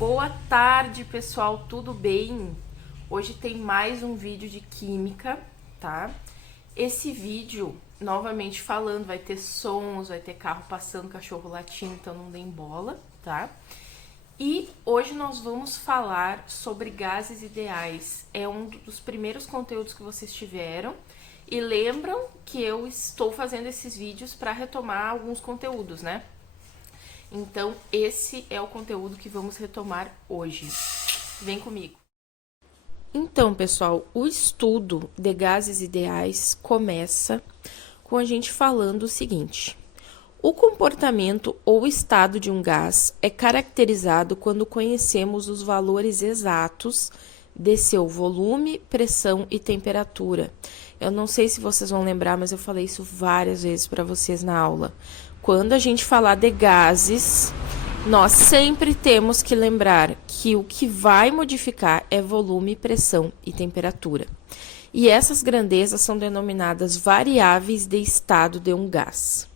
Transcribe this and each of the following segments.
Boa tarde, pessoal, tudo bem? Hoje tem mais um vídeo de química, tá? Esse vídeo, novamente falando, vai ter sons, vai ter carro passando, cachorro latindo, então não deem bola, tá? E hoje nós vamos falar sobre gases ideais. É um dos primeiros conteúdos que vocês tiveram. E lembram que eu estou fazendo esses vídeos para retomar alguns conteúdos, né? Então, esse é o conteúdo que vamos retomar hoje. Vem comigo. Então, pessoal, o estudo de gases ideais começa com a gente falando o seguinte: o comportamento ou estado de um gás é caracterizado quando conhecemos os valores exatos de seu volume, pressão e temperatura. Eu não sei se vocês vão lembrar, mas eu falei isso várias vezes para vocês na aula. Quando a gente falar de gases, nós sempre temos que lembrar que o que vai modificar é volume, pressão e temperatura. E essas grandezas são denominadas variáveis de estado de um gás.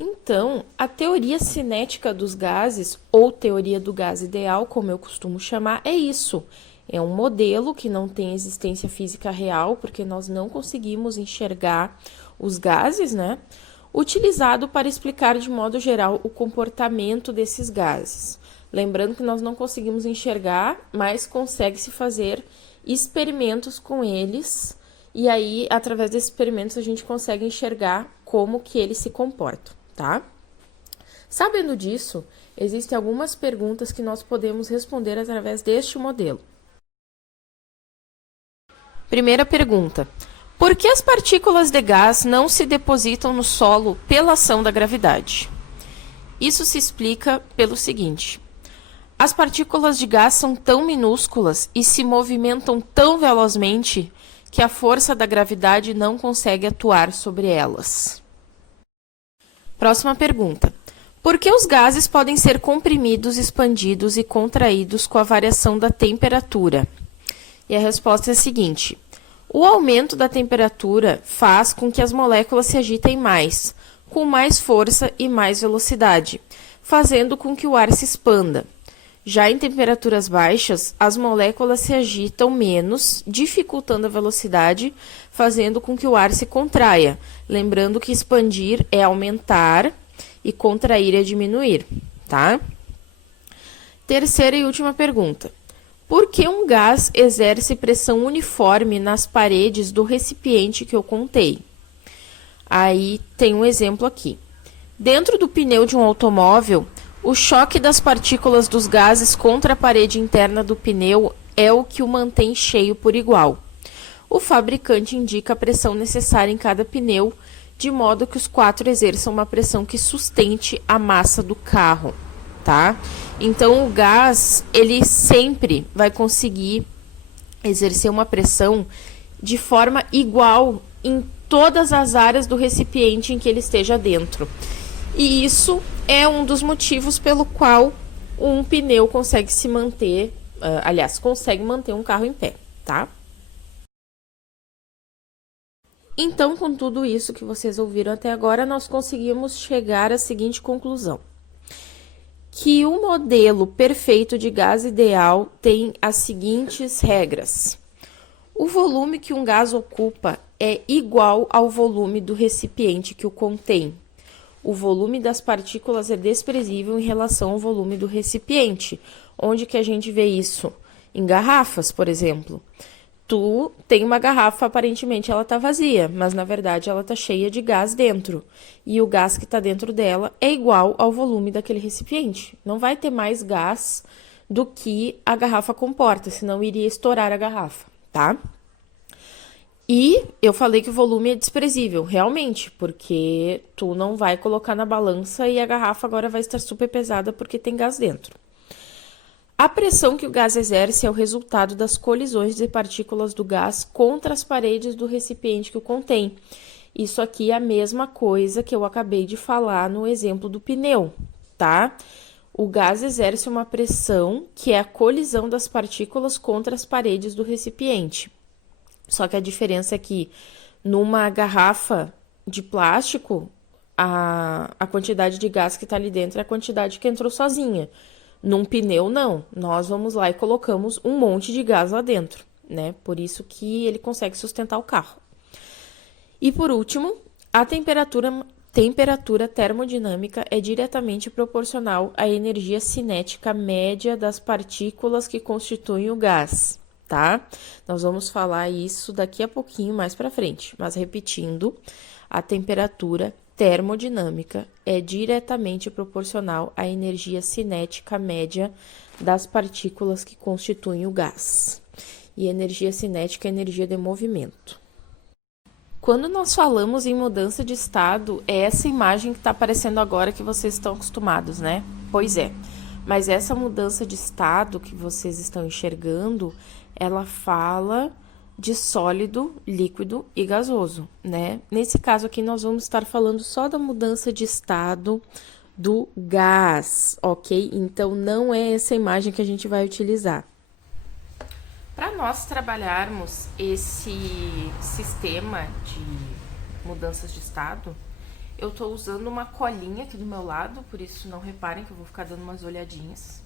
Então, a teoria cinética dos gases, ou teoria do gás ideal, como eu costumo chamar, é isso. É um modelo que não tem existência física real, porque nós não conseguimos enxergar os gases, né? Utilizado para explicar de modo geral o comportamento desses gases. Lembrando que nós não conseguimos enxergar, mas consegue-se fazer experimentos com eles, e aí, através desses experimentos, a gente consegue enxergar como que eles se comportam, tá? Sabendo disso, existem algumas perguntas que nós podemos responder através deste modelo. Primeira pergunta: por que as partículas de gás não se depositam no solo pela ação da gravidade? Isso se explica pelo seguinte: as partículas de gás são tão minúsculas e se movimentam tão velozmente que a força da gravidade não consegue atuar sobre elas. Próxima pergunta: por que os gases podem ser comprimidos, expandidos e contraídos com a variação da temperatura? E a resposta é a seguinte: o aumento da temperatura faz com que as moléculas se agitem mais, com mais força e mais velocidade, fazendo com que o ar se expanda. Já em temperaturas baixas, as moléculas se agitam menos, dificultando a velocidade, fazendo com que o ar se contraia. Lembrando que expandir é aumentar e contrair é diminuir, tá? Terceira e última pergunta: por que um gás exerce pressão uniforme nas paredes do recipiente que eu contei? Aí tem um exemplo aqui. Dentro do pneu de um automóvel, o choque das partículas dos gases contra a parede interna do pneu é o que o mantém cheio por igual. O fabricante indica a pressão necessária em cada pneu, de modo que os quatro exerçam uma pressão que sustente a massa do carro, tá? Então, o gás, ele sempre vai conseguir exercer uma pressão de forma igual em todas as áreas do recipiente em que ele esteja dentro. E isso é um dos motivos pelo qual um pneu consegue se manter, consegue manter um carro em pé, tá? Então, com tudo isso que vocês ouviram até agora, nós conseguimos chegar à seguinte conclusão: que o modelo perfeito de gás ideal tem as seguintes regras. O volume que um gás ocupa é igual ao volume do recipiente que o contém. O volume das partículas é desprezível em relação ao volume do recipiente. Onde que a gente vê isso? Em garrafas, por exemplo. Tu tem uma garrafa, aparentemente ela está vazia, mas na verdade ela está cheia de gás dentro. E o gás que está dentro dela é igual ao volume daquele recipiente. Não vai ter mais gás do que a garrafa comporta, senão iria estourar a garrafa, tá? E eu falei que o volume é desprezível, realmente, porque tu não vai colocar na balança e a garrafa agora vai estar super pesada porque tem gás dentro. A pressão que o gás exerce é o resultado das colisões de partículas do gás contra as paredes do recipiente que o contém. Isso aqui é a mesma coisa que eu acabei de falar no exemplo do pneu, tá? O gás exerce uma pressão que é a colisão das partículas contra as paredes do recipiente. Só que a diferença é que numa garrafa de plástico, a quantidade de gás que está ali dentro é a quantidade que entrou sozinha. Num pneu, não. Nós vamos lá e colocamos um monte de gás lá dentro, né? Por isso que ele consegue sustentar o carro. E por último, a temperatura termodinâmica é diretamente proporcional à energia cinética média das partículas que constituem o gás, tá? Nós vamos falar isso daqui a pouquinho mais para frente, mas repetindo, a temperatura termodinâmica é diretamente proporcional à energia cinética média das partículas que constituem o gás. E energia cinética é energia de movimento. Quando nós falamos em mudança de estado, é essa imagem que está aparecendo agora que vocês estão acostumados, né? Pois é, mas essa mudança de estado que vocês estão enxergando, ela fala de sólido, líquido e gasoso, né? Nesse caso aqui, nós vamos estar falando só da mudança de estado do gás, ok? Então, não é essa imagem que a gente vai utilizar. Para nós trabalharmos esse sistema de mudanças de estado, eu estou usando uma colinha aqui do meu lado, por isso não reparem que eu vou ficar dando umas olhadinhas.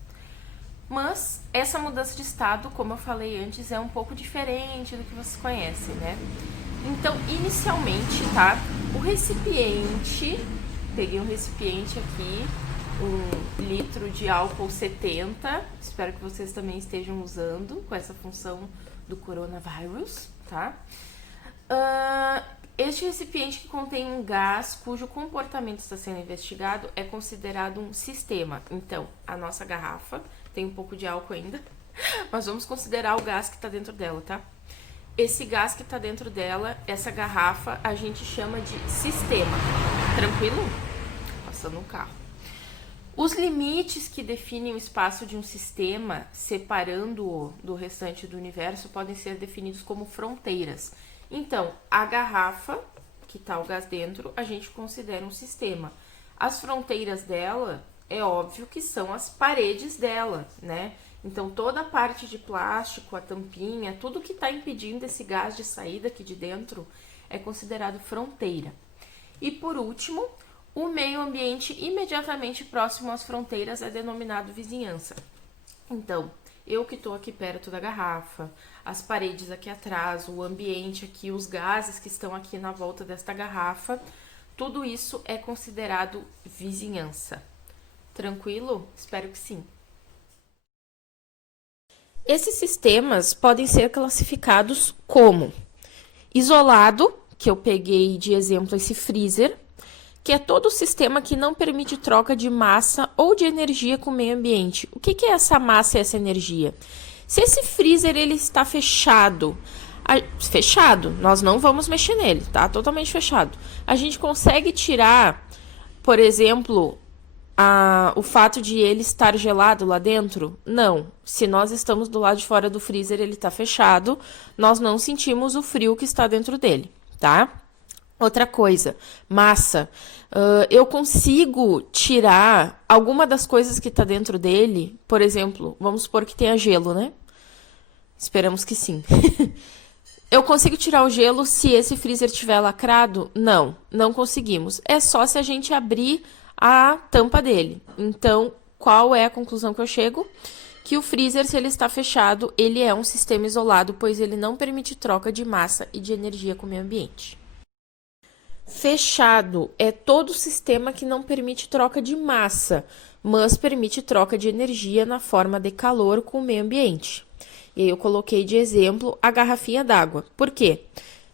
Mas essa mudança de estado, como eu falei antes, é um pouco diferente do que vocês conhecem, né? Então, inicialmente, tá? O recipiente, peguei um recipiente aqui, 1 litro de álcool 70, espero que vocês também estejam usando com essa função do coronavírus, tá? Este recipiente que contém um gás cujo comportamento está sendo investigado é considerado um sistema. Então, a nossa garrafa tem um pouco de álcool ainda, mas vamos considerar o gás que está dentro dela, tá? Esse gás que está dentro dela, essa garrafa, a gente chama de sistema. Tranquilo? Passando um carro. Os limites que definem o espaço de um sistema, separando-o do restante do universo, podem ser definidos como fronteiras. Então, a garrafa, que está o gás dentro, a gente considera um sistema. As fronteiras dela, é óbvio que são as paredes dela, né? Então, toda a parte de plástico, a tampinha, tudo que está impedindo esse gás de sair daqui de dentro é considerado fronteira. E por último, o meio ambiente imediatamente próximo às fronteiras é denominado vizinhança. Então, eu que estou aqui perto da garrafa, as paredes aqui atrás, o ambiente aqui, os gases que estão aqui na volta desta garrafa, tudo isso é considerado vizinhança. Tranquilo? Espero que sim. Esses sistemas podem ser classificados como isolado, que eu peguei de exemplo esse freezer, que é todo sistema que não permite troca de massa ou de energia com o meio ambiente. O que é essa massa e essa energia? Se esse freezer ele está fechado, nós não vamos mexer nele, tá? Totalmente fechado. A gente consegue tirar, por exemplo, o fato de ele estar gelado lá dentro? Não. Se nós estamos do lado de fora do freezer, ele está fechado, nós não sentimos o frio que está dentro dele, tá? Outra coisa, massa. Eu consigo tirar alguma das coisas que está dentro dele, por exemplo, vamos supor que tenha gelo, né? Esperamos que sim. Eu consigo tirar o gelo se esse freezer estiver lacrado? Não, não conseguimos. É só se a gente abrir a tampa dele. Então, qual é a conclusão que eu chego? Que o freezer, se ele está fechado, ele é um sistema isolado, pois ele não permite troca de massa e de energia com o meio ambiente. Fechado é todo sistema que não permite troca de massa, mas permite troca de energia na forma de calor com o meio ambiente. E aí eu coloquei de exemplo a garrafinha d'água. Por quê?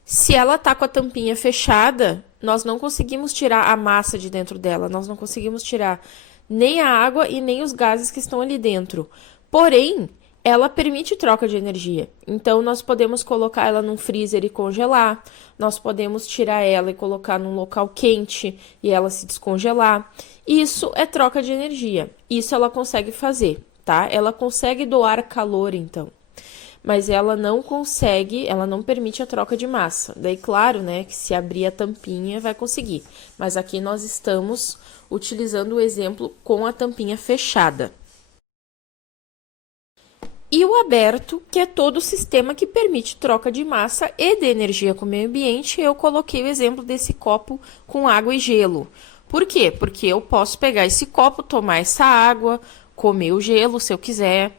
Se ela está com a tampinha fechada, nós não conseguimos tirar a massa de dentro dela, nós não conseguimos tirar nem a água e nem os gases que estão ali dentro. Porém, ela permite troca de energia. Então, nós podemos colocar ela num freezer e congelar. Nós podemos tirar ela e colocar num local quente e ela se descongelar. Isso é troca de energia. Isso ela consegue fazer, tá? Ela consegue doar calor, então. Mas ela não consegue, ela não permite a troca de massa. Daí, claro, né, que se abrir a tampinha vai conseguir. Mas aqui nós estamos utilizando o exemplo com a tampinha fechada. E o aberto, que é todo o sistema que permite troca de massa e de energia com o meio ambiente, eu coloquei o exemplo desse copo com água e gelo. Por quê? Porque eu posso pegar esse copo, tomar essa água, comer o gelo, se eu quiser.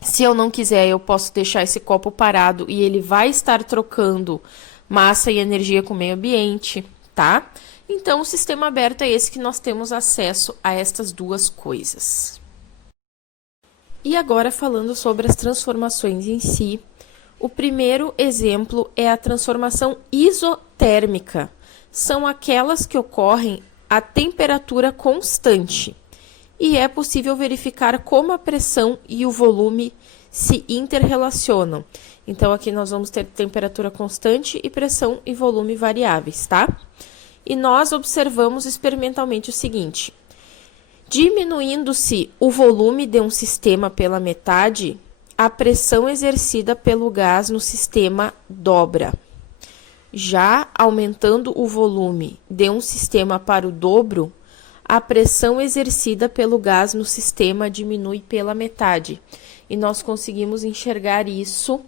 Se eu não quiser, eu posso deixar esse copo parado e ele vai estar trocando massa e energia com o meio ambiente, tá? Então, o sistema aberto é esse que nós temos acesso a estas duas coisas. E agora, falando sobre as transformações em si, o primeiro exemplo é a transformação isotérmica. São aquelas que ocorrem a temperatura constante. E é possível verificar como a pressão e o volume se interrelacionam. Então, aqui nós vamos ter temperatura constante e pressão e volume variáveis, tá? E nós observamos experimentalmente o seguinte: diminuindo-se o volume de um sistema pela metade, a pressão exercida pelo gás no sistema dobra. Já aumentando o volume de um sistema para o dobro, a pressão exercida pelo gás no sistema diminui pela metade. E nós conseguimos enxergar isso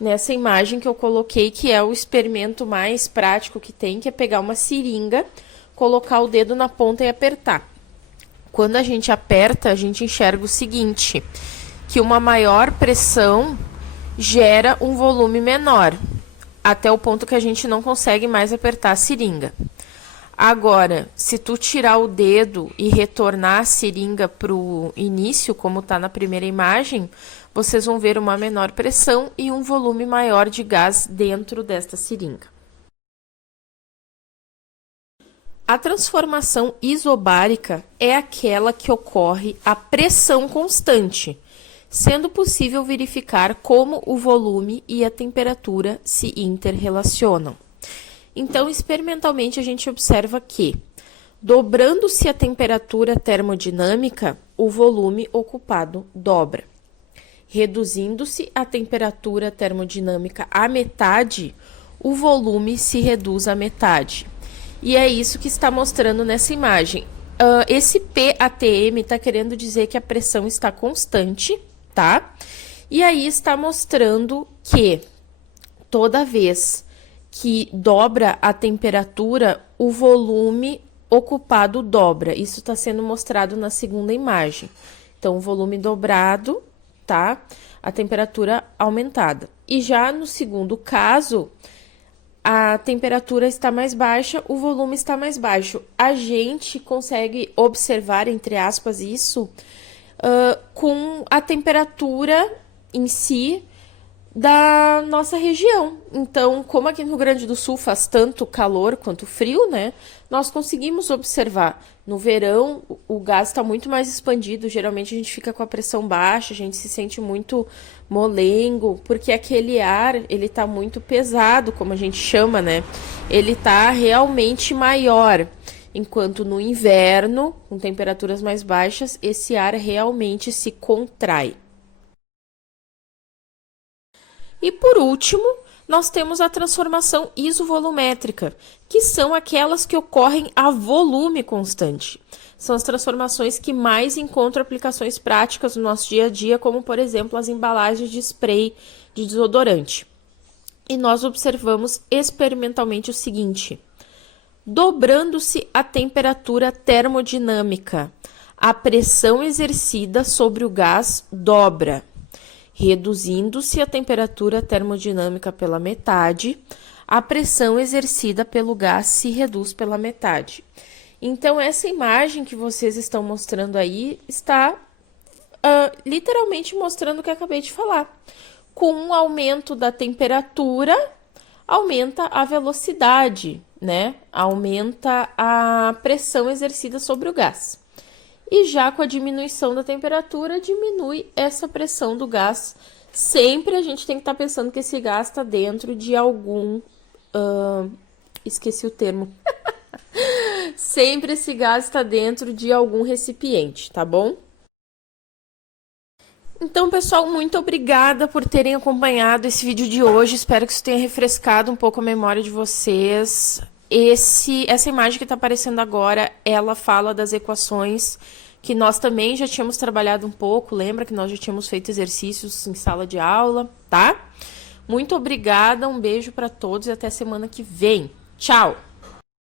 nessa imagem que eu coloquei, que é o experimento mais prático que tem, que é pegar uma seringa, colocar o dedo na ponta e apertar. Quando a gente aperta, a gente enxerga o seguinte, que uma maior pressão gera um volume menor, até o ponto que a gente não consegue mais apertar a seringa. Agora, se tu tirar o dedo e retornar a seringa para o início, como está na primeira imagem, vocês vão ver uma menor pressão e um volume maior de gás dentro desta seringa. A transformação isobárica é aquela que ocorre a pressão constante, sendo possível verificar como o volume e a temperatura se interrelacionam. Então, experimentalmente, a gente observa que, dobrando-se a temperatura termodinâmica, o volume ocupado dobra. Reduzindo-se a temperatura termodinâmica à metade, o volume se reduz à metade. E é isso que está mostrando nessa imagem. Esse PATM está querendo dizer que a pressão está constante, tá? E aí está mostrando que toda vez que dobra a temperatura, o volume ocupado dobra. Isso está sendo mostrado na segunda imagem. Então, o volume dobrado, tá? A temperatura aumentada. E já no segundo caso, a temperatura está mais baixa, o volume está mais baixo. A gente consegue observar, entre aspas, isso com a temperatura em si da nossa região. Então, como aqui no Rio Grande do Sul faz tanto calor quanto frio, né? Nós conseguimos observar. No verão, o gás está muito mais expandido. Geralmente, a gente fica com a pressão baixa, a gente se sente muito molengo, porque aquele ar, ele está muito pesado, como a gente chama, né? Ele está realmente maior. Enquanto no inverno, com temperaturas mais baixas, esse ar realmente se contrai. E por último, nós temos a transformação isovolumétrica, que são aquelas que ocorrem a volume constante. São as transformações que mais encontram aplicações práticas no nosso dia a dia, como, por exemplo, as embalagens de spray de desodorante. E nós observamos experimentalmente o seguinte: dobrando-se a temperatura termodinâmica, a pressão exercida sobre o gás dobra. Reduzindo-se a temperatura termodinâmica pela metade, a pressão exercida pelo gás se reduz pela metade. Então, essa imagem que vocês estão mostrando aí está literalmente mostrando o que eu acabei de falar. Com um aumento da temperatura, aumenta a velocidade, né? Aumenta a pressão exercida sobre o gás. E já com a diminuição da temperatura, diminui essa pressão do gás. Sempre a gente tem que estar pensando que esse gás está dentro de algum... esqueci o termo. Sempre esse gás está dentro de algum recipiente, tá bom? Então, pessoal, muito obrigada por terem acompanhado esse vídeo de hoje. Espero que isso tenha refrescado um pouco a memória de vocês. Essa imagem que está aparecendo agora, ela fala das equações que nós também já tínhamos trabalhado um pouco. Lembra que nós já tínhamos feito exercícios em sala de aula, tá? Muito obrigada, um beijo para todos e até semana que vem. Tchau!